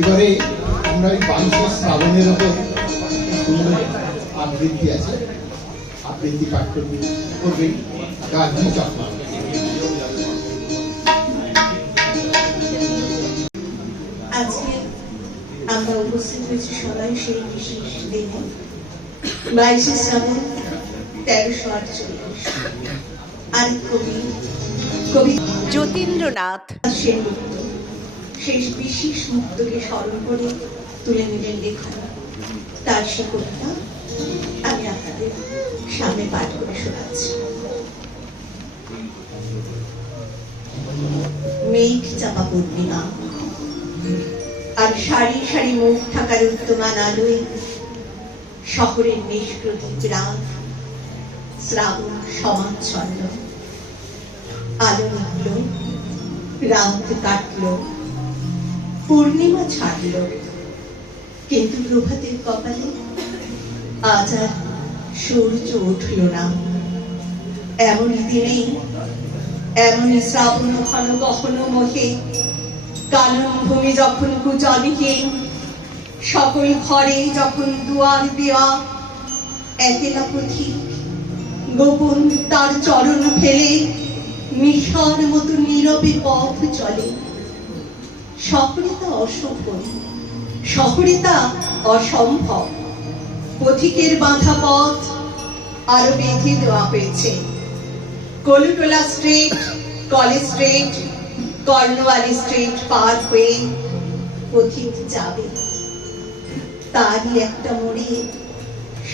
এবারে আমরা এই 22 শ্রাবণের ওপর সুন্দর আবৃত্তি আছে, আবৃত্তি পাঠ করবেন গান্ধী চক্র। আজকে আমরা উপস্থিত হয়েছি সবাই সেই বিশেষ দিনে 22 শ্রাবণ 1348। আর কবি যতীন্দ্রনাথ সেনগুপ্ত সেই বিশেষ মুক্তকে স্মরণ করে তুলে নিলেন লেখা। তার সে কবিতা আমি আপনাদের সামনে পাঠ করে শোনাচ্ছি। মেঘ চাপা পূর্ণিমা আর সারি সারি মুখ ঢাকার উত্তমান আলোয় শহরের নিষ্প্রদীপ রাত শ্রাবণ সমাচ্ছন্ন। আলো নিভল, রাত কাটল, পূর্ণিমা ছাড়ল, কিন্তু প্রভাতের কপালে আজ আর সূর্য উঠল না। এমনই দিনেই এমনই শ্রাবণ ঘন গহন মোহে কানন ভূমি যখন কুচলহীন, সকল ঘরে যখন দুয়ার দেওয়া একলা পথিক গোপন তার চরণ ফেলে নিশার মতো নীরবে পথ চলে। শহরে তা অসম্ভব, শহরে তা অসম্ভব। পথিকের বাঁধা পথ আরো বেঁধে দেওয়া হয়েছে। Kolutola Street, College Street, Cornwallis Street পার হয়ে পথিক যাবে। তারই একটা মোড়ে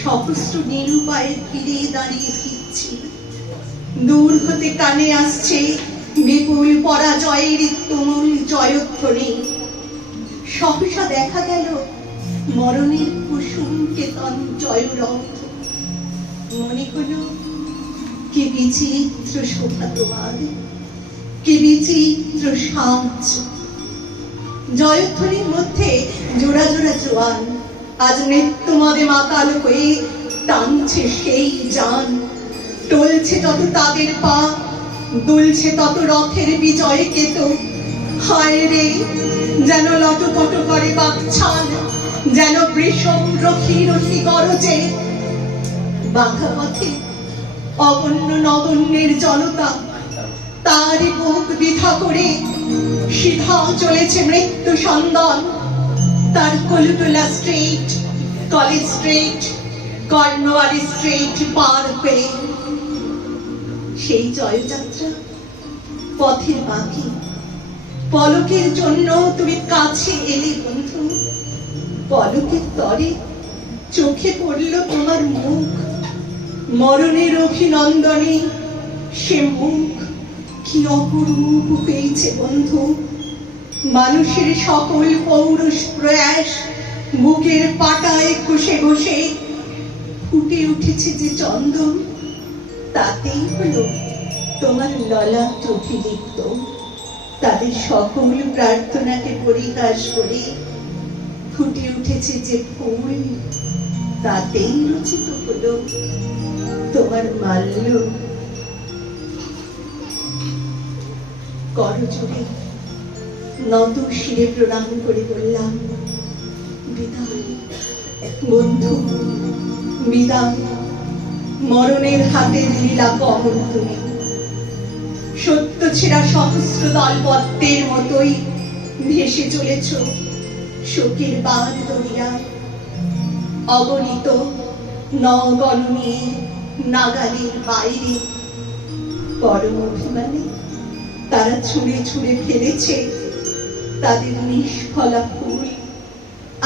সহস্র নিরুপায়ের ফিরে দাঁড়িয়ে ফিরছি। দূর হতে কানে আসছে বিপুল পরাজয়ের তুমুল জয়ধ্বনি। সহসা দেখা গেল মরণের কুসুম কেতন জয়রথ। মনে হলো কি বিচিত্র শোভা তোমার, কি বিচিত্র সাজ। জয়ধ্বনির মধ্যে জোড়া জোড়া জোয়ান আজ নৃত্যমদে মাতাল হয়ে টানছে সেই যান। টলছে তত তাদের পা, দুলছে তত রথের বিজয় কেত। হায় রে, যেন লটপট করে বাকছাল, যেন বৃষম রথি রথি গরজে। বাঁকা পথে অগণ্য নগণ্যের জনতা তার বুক বিধা করে সিধা চলেছে মৃত্যু সন্ধান। তার Kolutola Street, College Street, Cornwallis Street পার হয়ে সেই জয়যাত্রা পথের বাকি। পলকের জন্য তুমি কাছে এলে বন্ধু, পলকের তরে চোখে পড়ল তোমার মুখ। মরণের অভিনন্দনে সে মুখ কি অপরূপ হয়েছে বন্ধু। মানুষের সকল পৌরুষ প্রয়াস বুকের পাটায় ঘষে ঘষে ফুটে উঠেছে যে চন্দন, তাতেই হলো তোমার ললাট অভিলিপ্ত। তাদের সকল প্রার্থনাকে পরিহাস করে ফুটে উঠেছে যে ফুল, তাতেই রচিত হলো তোমার মাল্য। করজোড়ে নত শিরে প্রণাম করে বললাম, বিদায় বন্ধু, বিদায়। মরণের হাতের লীলা কমল তুমি। সত্য ছেঁড়া সহস্র দল পদ্মের মতোই ভেসে চলেছ শোকের বার দরিয়ায়। অগণিত নগণনীয় নাগালের বাইরে পরম অভিমানে তারা ছুঁড়ে ছুঁড়ে ফেলেছে তাদের নিষ্ফলা ফুল।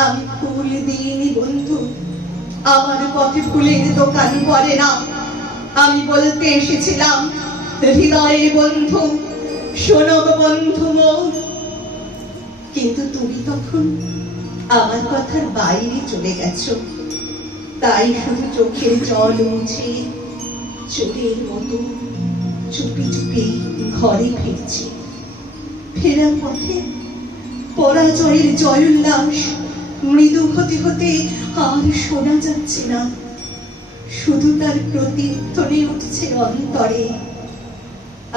আমি ফুল দিইনি বন্ধু, আমার পথে ফুলের দোকান পড়ে না। আমি বলতে এসেছিলাম হৃদয়ে বন্ধু, শোনো বন্ধু মোর। কিন্তু তুমি তখন আমার কথার বাইরে চলে গেছো। তাই শুধু চোখের জল মুছে চোরের মতো চুপি চুপি ঘরে ফিরছি। ফেরার পথে পরাজয়ের জয়োল্লাস মৃদু হতে হতে আর শোনা যাচ্ছে না। শুধু তার প্রতিধ্বনি উঠছে অন্তরে।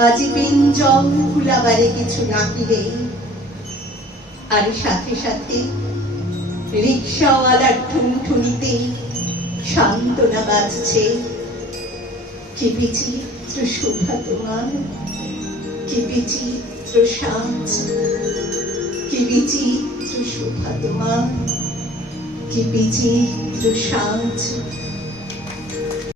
আজি পিঞ্জম ভুলাবারে কিছু নাহিলে আর সাথে সাথে রিক্সাওয়ালার ঠুনঠুনিতে সান্ত্বনা বাজছে। কি বিচিত্র শোভা তোমার, কি বিচিত্র সাজ, কি বিচিত্র শোভা তোমার, কি বিচিত্র সাজ।